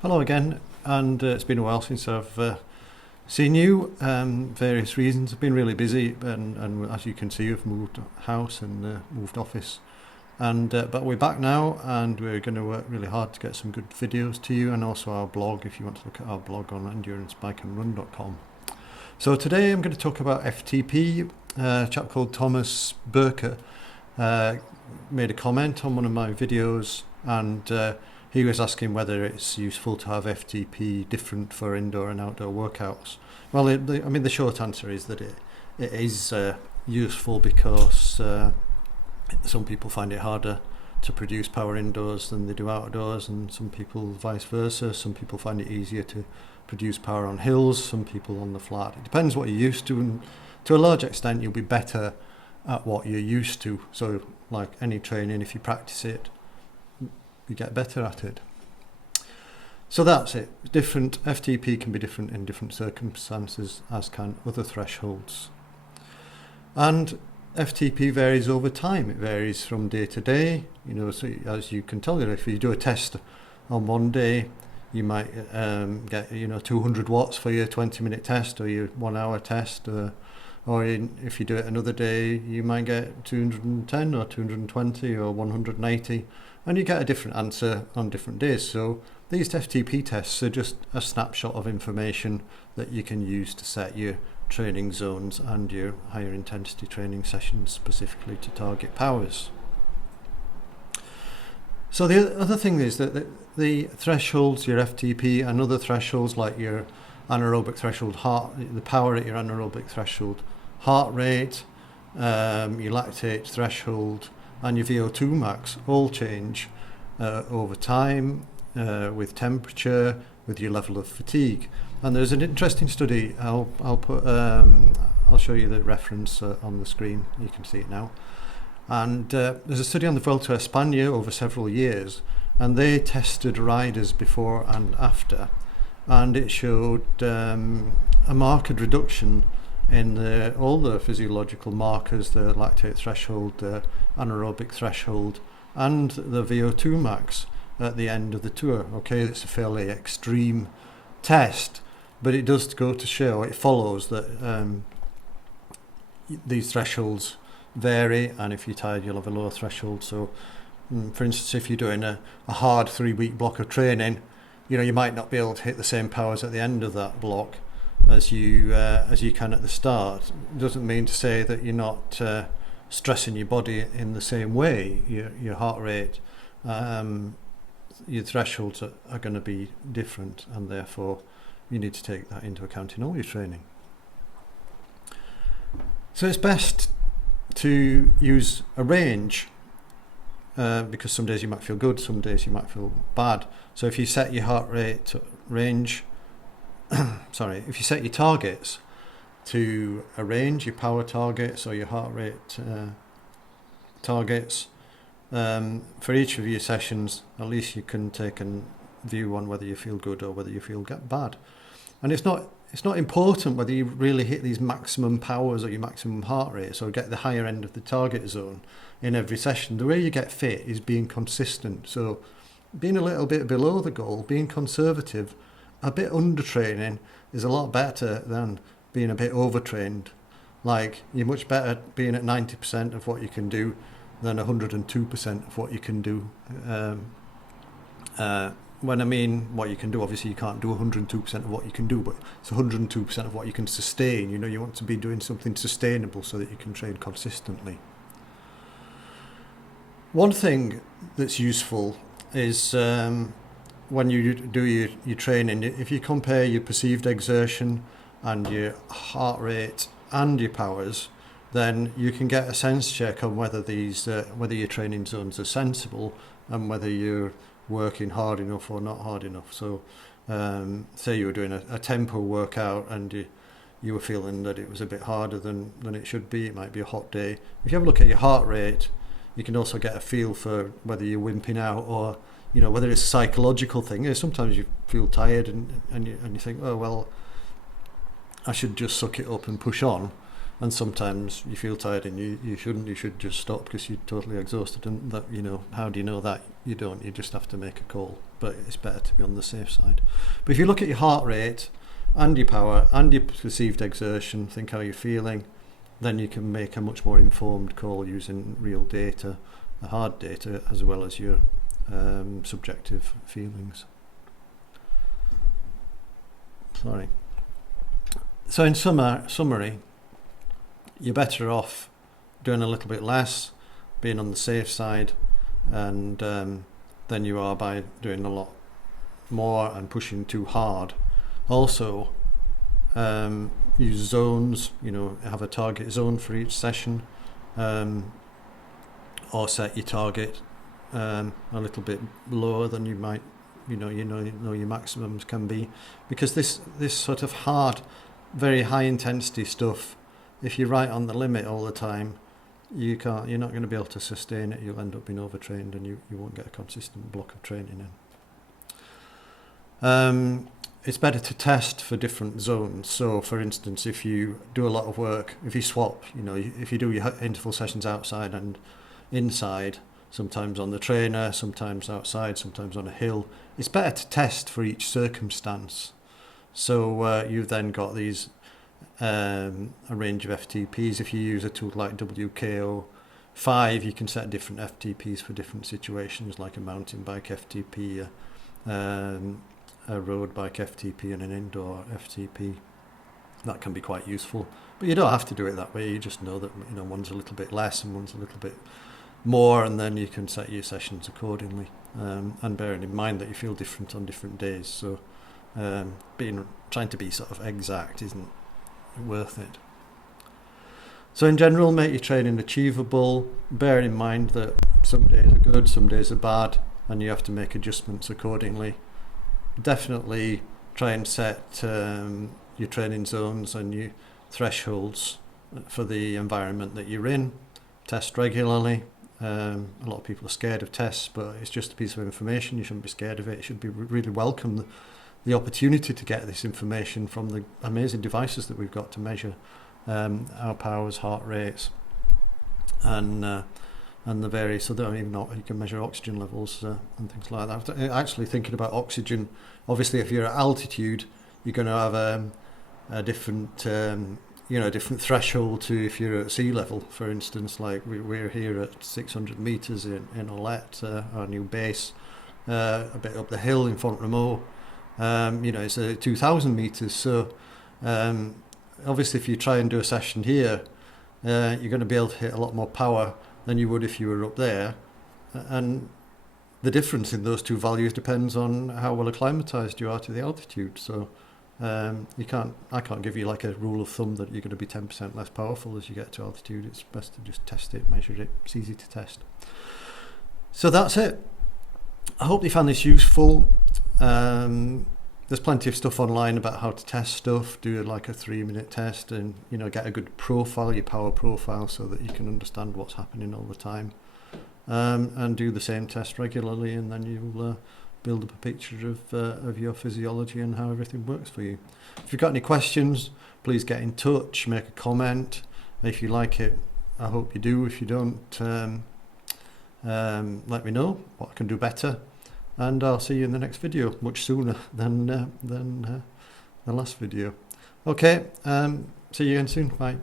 Hello again, and it's been a while since I've seen you. Various reasons. I've been really busy, and as you can see, we've moved house and moved office. But we're back now, and we're going to work really hard to get some good videos to you, and also our blog, if you want to look at our blog on enduranceBikeandRun.com. So today I'm going to talk about FTP. A chap called Thomas Burker made a comment on one of my videos, and he was asking whether it's useful to have FTP different for indoor and outdoor workouts. Well, the short answer is that it is useful because some people find it harder to produce power indoors than they do outdoors, and some people vice versa. Some people find it easier to produce power on hills, some people on the flat. It depends what you're used to, and to a large extent you'll be better at what you're used to. So like any training, if you practice it, you get better at it. So that's it. Different FTP can be different in different circumstances, as can other thresholds. And FTP varies over time. It varies from day to day. So as you can tell, if you do a test on one day, you might get 200 watts for your 20-minute test or your 1-hour test, if you do it another day, you might get 210 or 220 or 180, and you get a different answer on different days. So these FTP tests are just a snapshot of information that you can use to set your training zones and your higher intensity training sessions specifically to target powers. So the other thing is that the thresholds, your FTP and other thresholds like your anaerobic threshold the power at your anaerobic threshold heart rate, your lactate threshold and your VO2 max all change over time with temperature, with your level of fatigue. And there's an interesting study. I'll show you the reference on the screen. You can see it now. And there's a study on the Vuelta a España over several years, and they tested riders before and after, and it showed a marked reduction in all the physiological markers, the lactate threshold, the anaerobic threshold, and the VO2 max at the end of the tour. Okay, it's a fairly extreme test, but it does go to show, it follows that these thresholds vary, and if you're tired you'll have a lower threshold. So for instance, if you're doing a hard 3-week block of training, you might not be able to hit the same powers at the end of that block as you can at the start. It doesn't mean to say that you're not stressing your body in the same way. Your heart rate, your thresholds are going to be different, and therefore you need to take that into account in all your training. So it's best to use a range because some days you might feel good, some days you might feel bad. So if you set your heart rate range, if you set your targets to a range, your power targets or your heart rate targets, for each of your sessions, at least you can take a view on whether you feel good or whether you feel bad. And it's not important whether you really hit these maximum powers or your maximum heart rates or get the higher end of the target zone in every session. The way you get fit is being consistent. So being a little bit below the goal, being conservative, a bit undertraining is a lot better than being a bit overtrained. Like, you're much better being at 90% of what you can do than 102% of what you can do. When I mean what you can do, obviously you can't do 102% of what you can do, but it's 102% of what you can sustain. You want to be doing something sustainable so that you can train consistently. One thing that's useful is when you do your training, if you compare your perceived exertion and your heart rate and your powers, then you can get a sense check on whether your training zones are sensible and whether you're working hard enough or not hard enough. So say you were doing a tempo workout and you were feeling that it was a bit harder than it should be. It might be a hot day. If you have a look at your heart rate, you can also get a feel for whether you're wimping out or whether it's a psychological thing. Sometimes you feel tired and you think, oh well, I should just suck it up and push on. And sometimes you feel tired and you should just stop because you're totally exhausted, and that, how do you know that? You don't, you just have to make a call. But it's better to be on the safe side. But if you look at your heart rate and your power and your perceived exertion, think how you're feeling, then you can make a much more informed call using real data, the hard data, as well as your subjective feelings. Sorry. So in summary, you're better off doing a little bit less, being on the safe side, and than you are by doing a lot more and pushing too hard. Also, use zones, have a target zone for each session, or set your target a little bit lower than you might, your maximums can be, because this sort of hard, very high intensity stuff, if you're right on the limit all the time, you're not going to be able to sustain it. You'll end up being overtrained, and you won't get a consistent block of training in. It's better to test for different zones. So for instance, if you do a lot of work, if you swap, if you do your interval sessions outside and inside, sometimes on the trainer, sometimes outside, sometimes on a hill, it's better to test for each circumstance. So you've then got these a range of FTPs. If you use a tool like WKO5, you can set different FTPs for different situations, like a mountain bike FTP, a road bike FTP, and an indoor FTP. That can be quite useful, but you don't have to do it that way. You just know that one's a little bit less and one's a little bit more, and then you can set your sessions accordingly, and bearing in mind that you feel different on different days. So trying to be sort of exact isn't worth it. So in general, make your training achievable. Bear in mind that some days are good, some days are bad, and you have to make adjustments accordingly. Definitely try and set your training zones and your thresholds for the environment that you're in. Test regularly. A lot of people are scared of tests, but it's just a piece of information. You shouldn't be scared of it. You should be really welcome the opportunity to get this information from the amazing devices that we've got to measure our powers, heart rates, and the various, so that you can measure oxygen levels and things like that. Actually, thinking about oxygen, obviously if you're at altitude, you're going to have a different different threshold to if you're at sea level. For instance, like we're here at 600 meters in Olette, our new base, a bit up the hill in Font Romeu. It's 2,000 meters. So obviously, if you try and do a session here, you're going to be able to hit a lot more power than you would if you were up there. And the difference in those two values depends on how well acclimatized you are to the altitude. So I can't give you like a rule of thumb that you're going to be 10% less powerful as you get to altitude. It's best to just test it, measure it. It's easy to test. So that's it. I hope you found this useful. There's plenty of stuff online about how to test stuff. Do like a 3-minute test and get a good profile, your power profile, so that you can understand what's happening all the time. And do the same test regularly, and then you'll build up a picture of your physiology and how everything works for you. If you've got any questions, please get in touch, make a comment. If you like it, I hope you do. If you don't, let me know what I can do better. And I'll see you in the next video, much sooner than the last video. Okay, see you again soon. Bye.